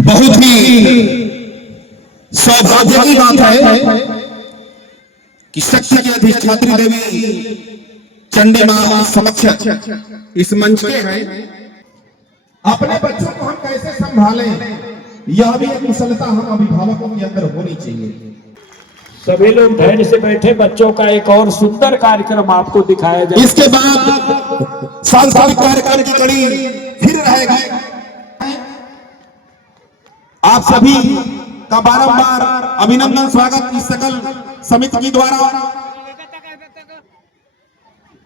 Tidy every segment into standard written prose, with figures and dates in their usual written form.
बहुत ही सौभाग्य की बात है कि शक्ति की अधिष्ठात्री देवी चंडी मां समक्ष इस मंच के हैं। अपने बच्चों को हम कैसे संभालें, यह भी एक कुशलता हम अभिभावकों के अंदर होनी चाहिए। सभी लोग धैर्य से बैठे, बच्चों का एक और सुंदर कार्यक्रम आपको दिखाया जाए। इसके बाद सांस्कृतिक कार्यक्रम की कड़ी फिर रहेगा। आप सभी का बारंबार अभिनंदन स्वागत इस सकल समिति के द्वारा।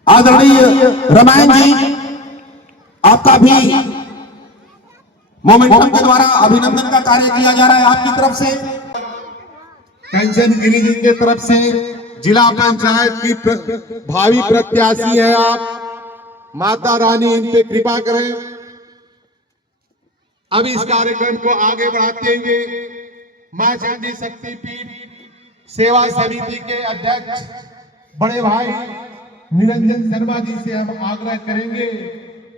आदरणीय रामायण जी, आपका भी मोमेंटम के द्वारा अभिनंदन का कार्य किया जा रहा है आपकी तरफ से। कंचन गिरी जी की तरफ से जिला पंचायत की भावी प्रत्याशी है आप, माता रानी इन पे कृपा करें। अब इस कार्यक्रम को आगे बढ़ाते हुए मां चंडी शक्तिपीठ सेवा समिति के अध्यक्ष बड़े भाई निरंजन शर्मा जी से हम आग्रह करेंगे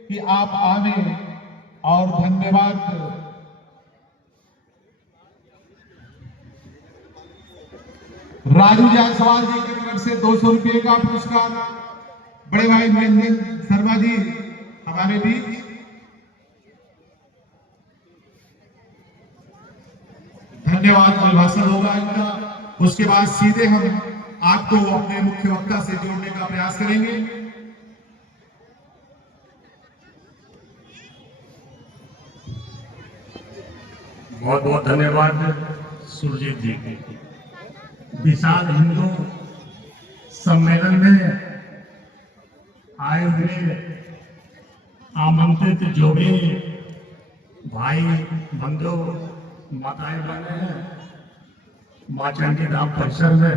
कि आप आवे और धन्यवाद। राजू जायसवाल जी की तरफ से 200 रुपये का पुरस्कार बड़े भाई निरंजन शर्मा जी हमारे बीच। धन्यवाद। अभिभाषण होगा इनका, उसके बाद सीधे हम आपको अपने मुख्य वक्ता से जोड़ने का प्रयास करेंगे। बहुत बहुत धन्यवाद सुरजीत जी। विशाल हिंदू सम्मेलन में आए हुए आमंत्रित जो भी भाई बंधु माताएं बहने हैं, मां चंडी धाम परिसर में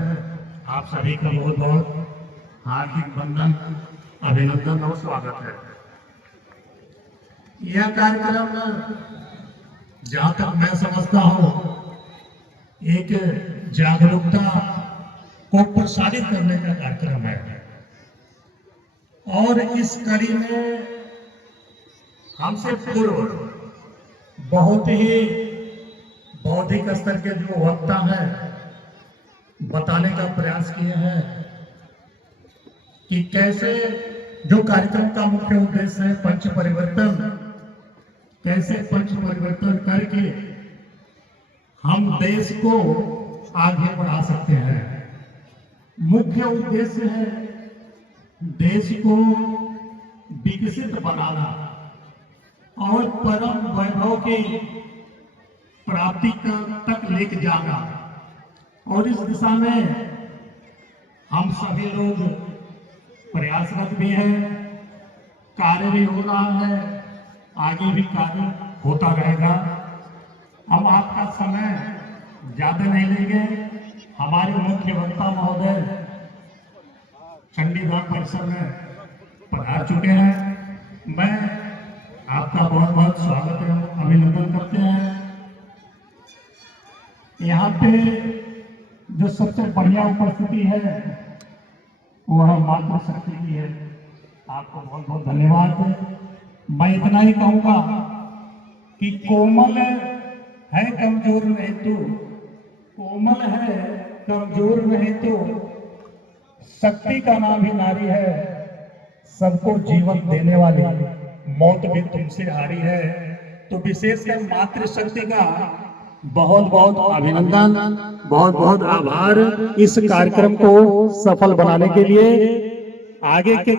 आप सभी का बहुत बहुत हार्दिक वंदन, अभिनंदन और स्वागत है। यह कार्यक्रम जहां तक मैं समझता हूं एक जागरूकता को प्रसारित करने का कार्यक्रम है, और इस कड़ी में हमसे पूर्व बहुत ही बौद्धिक स्तर के जो वक्ता हैं बताने का प्रयास किए हैं कि कैसे जो कार्यक्रम का मुख्य उद्देश्य है पंच परिवर्तन, कैसे पंच परिवर्तन करके हम देश को आगे बढ़ा सकते हैं। मुख्य उद्देश्य है देश को विकसित बनाना और परम वैभव की प्राप्ति तक लेके जाना, और इस दिशा में हम सभी लोग प्रयासरत भी हैं, कार्य भी हो रहा है, आगे भी कार्य होता रहेगा। अब आपका समय ज्यादा नहीं लेंगे, हमारे मुख्य वक्ता महोदय चंडी धाम परिसर में पधार चुके हैं। मैं आपका बहुत बहुत स्वागत है, अभिनंदन करते हैं। यहाँ पे जो सबसे बढ़िया उपस्थिति है वह मातृ शक्ति की है। आपको बहुत बहुत धन्यवाद। मैं इतना ही कहूँगा कि कोमल है कमजोर नहीं तो, कोमल है कमजोर नहीं तो, शक्ति का नाम ही नारी है, सबको जीवन देने वाली, मौत भी तुमसे हारी है। तो विशेषकर मातृशक्ति का बहुत बहुत अभिनंदन, बहुत बहुत आभार इस कार्यक्रम को सफल बनाने के लिए। आगे के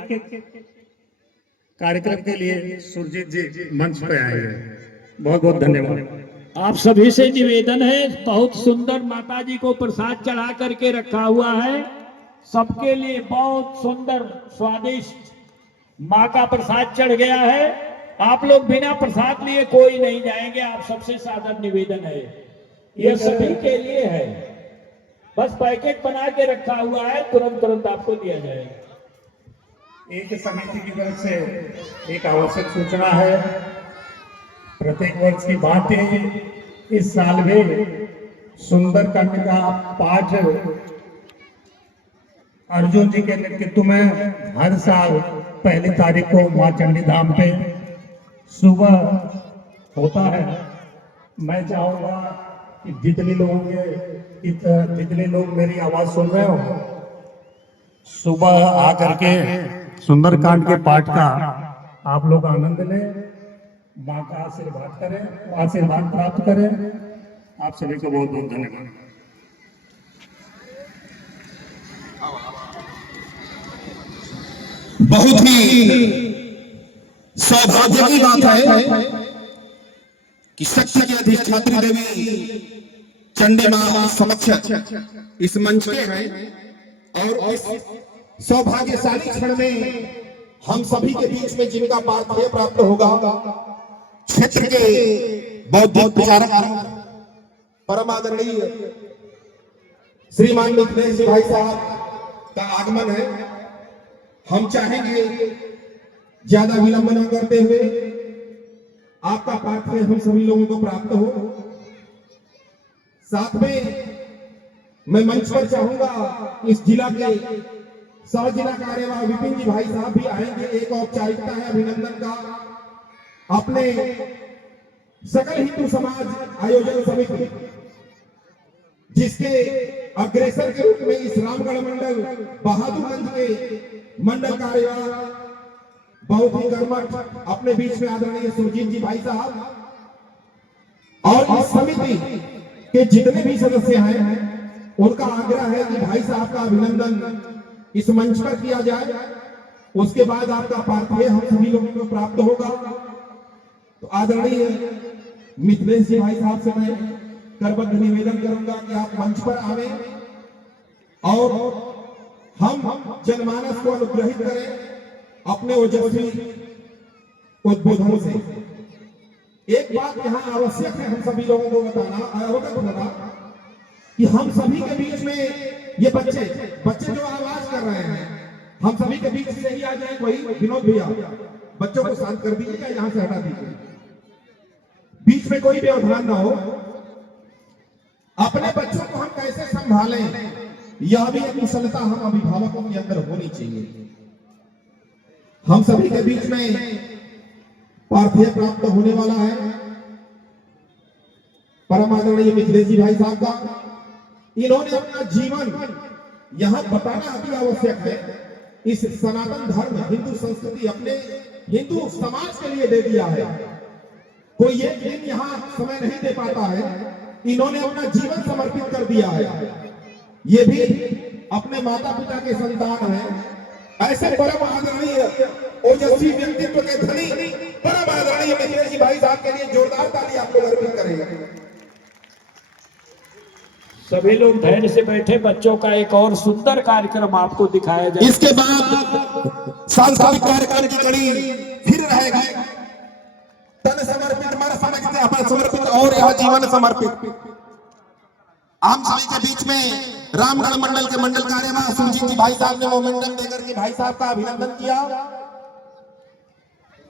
कार्यक्रम के लिए सुरजीत जी मंच पे आए हैं। बहुत बहुत धन्यवाद। आप सभी से निवेदन है, बहुत सुंदर माता जी को प्रसाद चढ़ा करके रखा हुआ है, सबके लिए बहुत सुंदर स्वादिष्ट माँ का प्रसाद चढ़ गया है। आप लोग बिना प्रसाद लिए कोई नहीं जाएंगे, आप सबसे सादर निवेदन है, यह सभी के लिए है। बस पैकेट बना के रखा हुआ है, तुरंत तुरंत आपको दिया जाएगा। एक समिति की तरफ से एक आवश्यक सूचना है। प्रत्येक वर्ष की बात है, इस साल भी सुंदरकांड का पाठ अर्जुन जी के नेतृत्व में हर साल पहली तारीख को मां चंडी धाम पे सुबह होता है। मैं चाहूंगा कि जितने लोग मेरी आवाज सुन रहे हो, सुबह आकर के सुंदरकांड के पाठ का आप लोग आनंद लें, माँ का आशीर्वाद करें, आशीर्वाद प्राप्त करें। आप सभी को बहुत बहुत धन्यवाद। बहुत ही सौभाग्य की बात है कि शक्ति की अधिष्ठात्री देवी चंडी मां समक्ष इस मंच पे है और इस सौभाग्यशाली क्षण में हम सभी के बीच में जिनका पार्थेय प्राप्त होगा, क्षेत्र के बौद्धिक विचारक परम आदरणीय श्रीमान मिथिलेश भाई साहब का आगमन है। हम चाहेंगे ज्यादा विलंब न करते हुए आपका पार्थेय हम सभी लोगों को प्राप्त हो। साथ में मैं मंच पर चाहूंगा इस जिला के सह जिला कार्यवाह विपिन जी भाई साहब भी आएंगे। एक औपचारिकता है अभिनंदन का अपने सकल हिंदू समाज आयोजन समिति, जिसके अग्रेसर के रूप में इस रामगढ़ मंडल बहादुरगंज के मंडल कार्यवाह बहुत ही कर्मठ अपने बीच में आदरणीय सुरजीत जी भाई साहब और इस समिति के जितने भी सदस्य हैं, उनका आग्रह है कि भाई साहब का अभिनंदन इस मंच पर किया जाए। उसके बाद आपका पार्थेय हम सभी लोगों को प्राप्त होगा। तो आदरणीय मिथिलेश जी भाई साहब से मैं करबद्ध निवेदन करूंगा कि आप मंच पर आवे और हम जनमानस को अनुग्रहित करें अपने ओजस्वी उद्बोधन से। एक बात यहाँ आवश्यक है हम सभी लोगों को बताना, अवगत होना कि हम सभी के बीच में ये बच्चे जो आवाज कर रहे हैं, हम सभी के बीच से ही आ जाए। कोई विनोद भैया बच्चों को शांत कर दीजिएगा, यहाँ से हटा दीजिए, बीच में कोई व्यवधान ना हो। अपने बच्चों को हम कैसे संभालें, यह भी एक कुशलता हम अभिभावकों के अंदर होनी चाहिए। हम सभी के बीच में पार्थेय प्राप्त होने वाला है परम आदरणीय मिथिलेश जी भाई साहब का। इन्होंने अपना जीवन यहां बताना अति आवश्यक है। इस सनातन धर्म हिंदू संस्कृति अपने हिंदू समाज के लिए दे दिया है। कोई एक दिन यहाँ समय नहीं दे पाता है, इन्होंने अपना जीवन समर्पित कर दिया है। ये भी अपने माता पिता के संतान हैं। ऐसे परम आदरणीय ओजस्वी व्यक्तित्व के धनी परम आदरणीय मिथिलेश जी भाई साहब के लिए जोरदार ताली आप लोग अर्पित करेंगे। सभी लोग धैर्य से बैठे, बच्चों का एक और सुंदर कार्यक्रम आपको दिखाया जाए। इसके बाद सांस्कृतिक कार्यक्रम की कड़ी फिर रहेगी। तन समर्पित, मन समर्पित, अपन समर्पित और यह जीवन समर्पित। हम सभी के बीच में रामगढ़ मंडल के मंडल कार्यवाह सुरजीत जी भाई साहब ने मोमेंटम देकर के भाई साहब का अभिनंदन किया।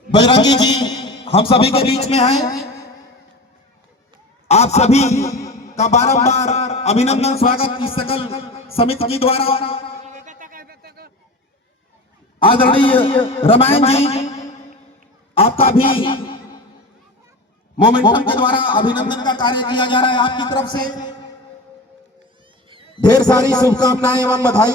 बजरंगी जी हम सभी के बीच में हैं। आप सभी का बारंबार अभिनंदन स्वागत इस सकल समिति के द्वारा। आदरणीय रामायण जी आपका भी मोमेंटम के द्वारा अभिनंदन का कार्य किया जा रहा है। आपकी तरफ से ढेर सारी शुभकामनाएं एवं बधाई।